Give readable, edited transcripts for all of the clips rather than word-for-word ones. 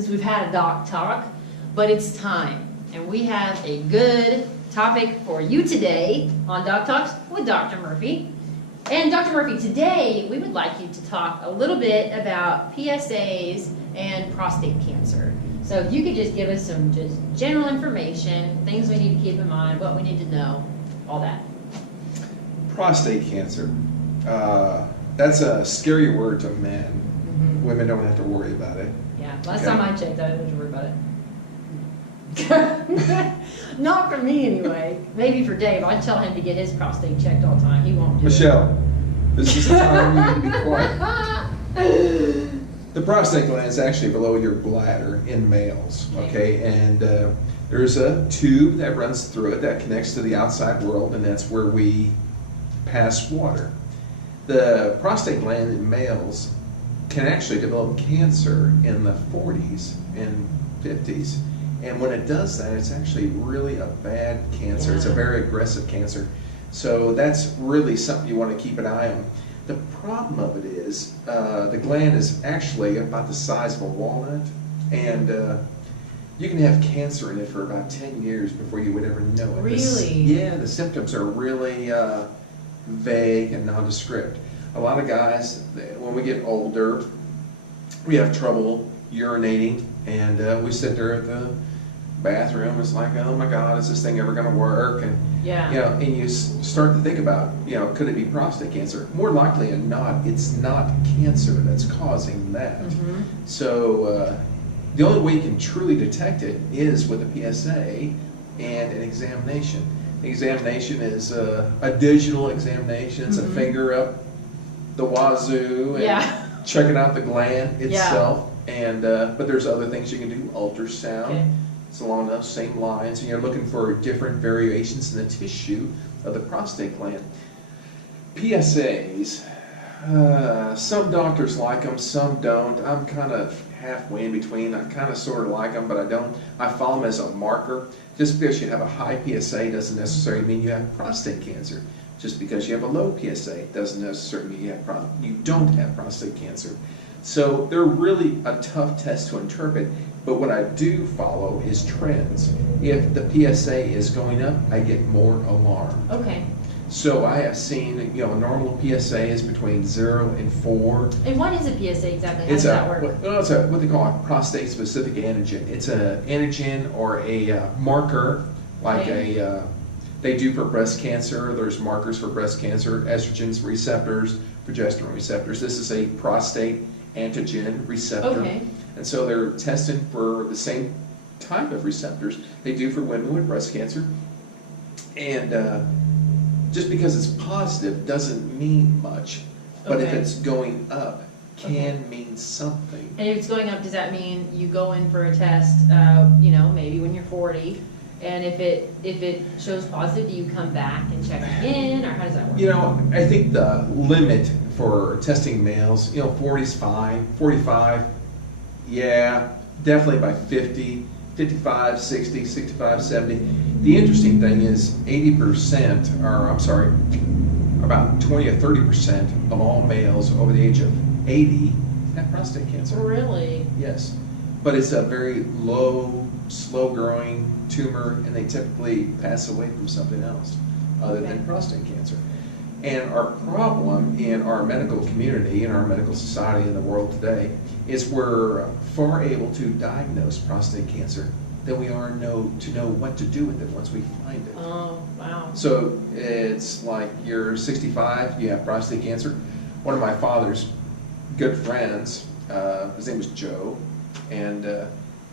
since we've had a doc talk, but it's time. And we have a good topic for you today on Doc Talks with Dr. Murphy. And Dr. Murphy, today we would like you to talk a little bit about PSAs and prostate cancer. So if you could just give us some just general information, things we need to keep in mind, what we need to know, all that. Prostate cancer. That's a scary word to men. Mm-hmm. Women don't have to worry about it. Yeah, last time I checked, I didn't have to worry about it. Not for me anyway. Maybe for Dave. I tell him to get his prostate checked all the time. He won't do Michelle, this is the time you need to be quiet. The prostate gland is actually below your bladder in males, okay? And there's a tube that runs through it that connects to the outside world, and that's where we pass water. The prostate gland in males can actually develop cancer in the 40s and 50s. And when it does that, it's actually really a bad cancer. Yeah. It's a very aggressive cancer. So that's really something you want to keep an eye on. The problem of it is the gland is actually about the size of a walnut, and you can have cancer in it for about 10 years before you would ever know it. Really? Yeah, the symptoms are really vague and nondescript. A lot of guys, when we get older, we have trouble urinating, and we sit there at the bathroom. It's like, oh my God, is this thing ever going to work? And yeah, you know, and you start to think about, you know, could it be prostate cancer? More likely than not, it's not cancer that's causing that. Mm-hmm. So the only way you can truly detect it is with a PSA and an examination. The examination is a digital examination. It's mm-hmm. a finger up the wazoo and checking out the gland itself. Yeah. And but there's other things you can do. Ultrasound. Okay. It's along those same lines, and you're looking for different variations in the tissue of the prostate gland. PSAs, some doctors like them, some don't. I'm kind of halfway in between. I kind of sort of like them, but I don't. I follow them as a marker. Just because you have a high PSA doesn't necessarily mean you have prostate cancer. Just because you have a low PSA doesn't necessarily mean you don't have prostate cancer. So they're really a tough test to interpret. But what I do follow is trends. If the PSA is going up, I get more alarmed. Okay. So I have seen, you know, a normal PSA is between 0 and 4. And what is a PSA exactly? How does that work? Well, it's what they call a prostate-specific antigen. It's an antigen or a marker, like they do for breast cancer. There's markers for breast cancer, estrogens receptors, progesterone receptors. This is a prostate antigen receptor. Okay. And so they're testing for the same type of receptors they do for women with breast cancer. And just because it's positive doesn't mean much. But if it's going up, can mean something. And if it's going up, does that mean you go in for a test, you know, maybe when you're 40, and if it shows positive, do you come back and check again, or how does that work? You know, I think the limit for testing males, you know, 40 is fine, 45, yeah, definitely by 50, 55, 60, 65, 70. The interesting thing is 80%, or I'm sorry, about 20 or 30% of all males over the age of 80 have prostate cancer. Really? Yes. But it's a very low, slow-growing tumor, and they typically pass away from something else other than prostate cancer. And our problem in our medical community, in our medical society in the world today, is we're far able to diagnose prostate cancer than we are to know what to do with it once we find it. Oh, wow. So it's like you're 65, you have prostate cancer. One of my father's good friends, his name was Joe, and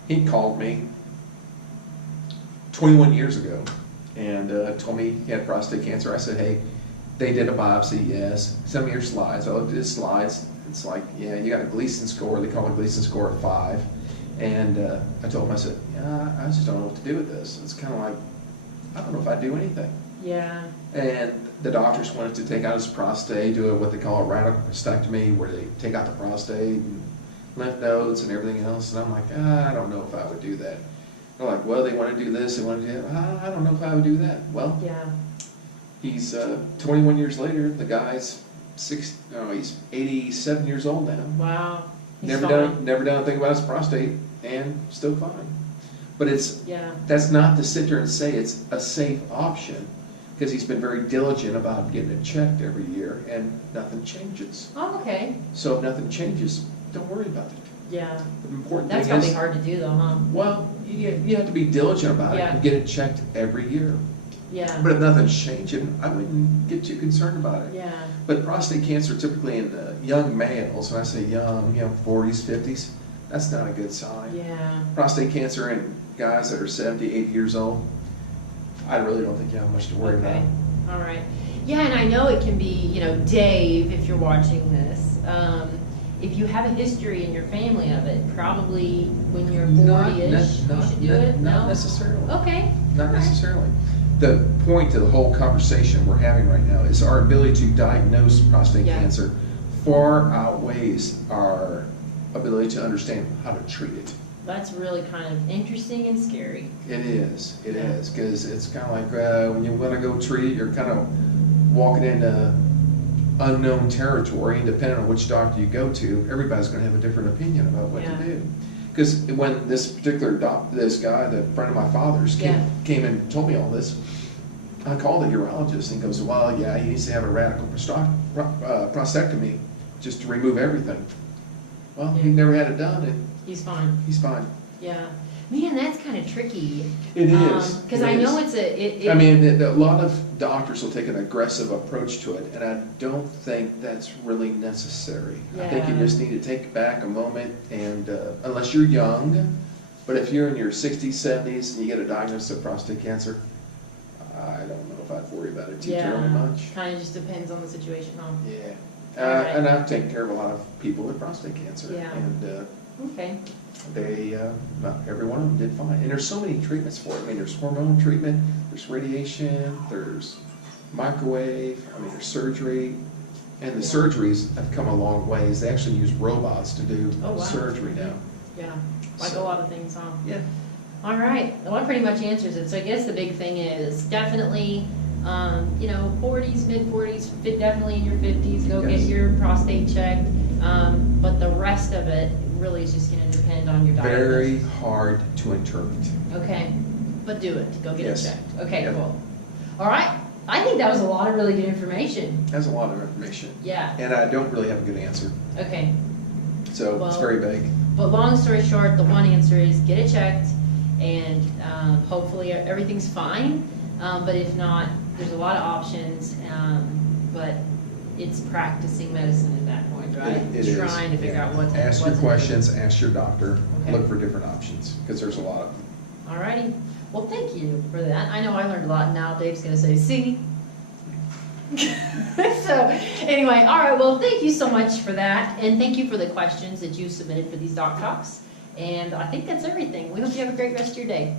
he called me 21 years ago and told me he had prostate cancer. I said, hey, they did a biopsy, yes. Send me your slides. I looked at his slides. It's like, yeah, you got a Gleason score. They call it a Gleason score of 5. And I told him, I said, yeah, I just don't know what to do with this. It's kind of like, I don't know if I'd do anything. Yeah. And the doctors wanted to take out his prostate, do what they call a radical prostatectomy, where they take out the prostate and lymph nodes and everything else. And I'm like, I don't know if I would do that. They're like, well, they want to do this, they want to do that. I don't know if I would do that. Well, yeah. He's 21 years later. The guy's he's 87 years old now. Wow. Never done a thing about his prostate. and still fine. But Yeah. that's not to sit there and say it's a safe option, because he's been very diligent about getting it checked every year, and nothing changes. Oh, okay. So if nothing changes, don't worry about it. Yeah. The important That's thing probably is, hard to do though, huh? well, you have to be diligent about it Yeah. and get it checked every year. Yeah. But if nothing's changing, I wouldn't get too concerned about it. Yeah. But prostate cancer typically in young males, when I say young, 40s, 50s, that's not a good sign. Yeah. Prostate cancer in guys that are 70, 80 years old, I really don't think you have much to worry Okay. about. All right. Yeah, and I know it can be, Dave, if you're watching this, if you have a history in your family of it, probably when you're 40-ish, you should do it? Not No? necessarily. Okay. Not All right. necessarily. The point of the whole conversation we're having right now is our ability to diagnose prostate Yeah. cancer far outweighs our ability to understand how to treat it. That's really kind of interesting and scary. It is, Yeah. because it's kind of like when you want to go treat, you're kind of walking into unknown territory, and depending on which doctor you go to, everybody's going to have a different opinion about what Yeah. to do. Because when this particular this guy, the friend of my father's, Yeah. came and told me all this, I called the urologist, and he goes, well, yeah, he needs to have a radical prostatectomy just to remove everything. Well, he Yeah. never had it done, and He's fine. he's fine. Yeah. Man, that's kind of tricky. It is. Because It I know is. it's I mean, a lot of doctors will take an aggressive approach to it, and I don't think that's really necessary. I think you Yeah. just need to take back a moment, and unless you're young, but if you're in your 60s, 70s, and you get a diagnosis of prostate cancer, I don't know if I'd worry about it too terribly much. Kind of just depends on the situation, huh? Yeah. All right. And I've taken care of a lot of people with prostate cancer, Yeah. and Okay. they, not every one of them did fine. And there's so many treatments for it. I mean, there's hormone treatment, there's radiation, there's microwave, I mean, there's surgery. And the Yeah. surgeries have come a long ways. They actually use robots to do Oh, wow. surgery now. Yeah. Like So- a lot of things, huh? Yeah. All right. Well, that pretty much answers it. So I guess the big thing is definitely, 40s, mid-40s, definitely in your 50s, go get Yes. your prostate checked. But the rest of it really is just going to depend on your diagnosis. Very hard to interpret. Okay, but do it. Go get Yes. it checked. Okay, Yep. cool. All right. I think that was a lot of really good information. Has a lot of information. Yeah. And I don't really have a good answer. Okay. So it's Well- very vague. But long story short, the one answer is get it checked, and hopefully everything's fine. But if not, there's a lot of options. But it's practicing medicine at that point, right? It is. Trying to figure out what to Ask what your to do. questions, ask your doctor, Okay. look for different options, because there's a lot of them. All righty. Well, thank you for that. I know I learned a lot. Now Dave's going to say, see? So, anyway, all right. Well, thank you so much for that. And thank you for the questions that you submitted for these Doc Talks. And I think that's everything. We hope you have a great rest of your day.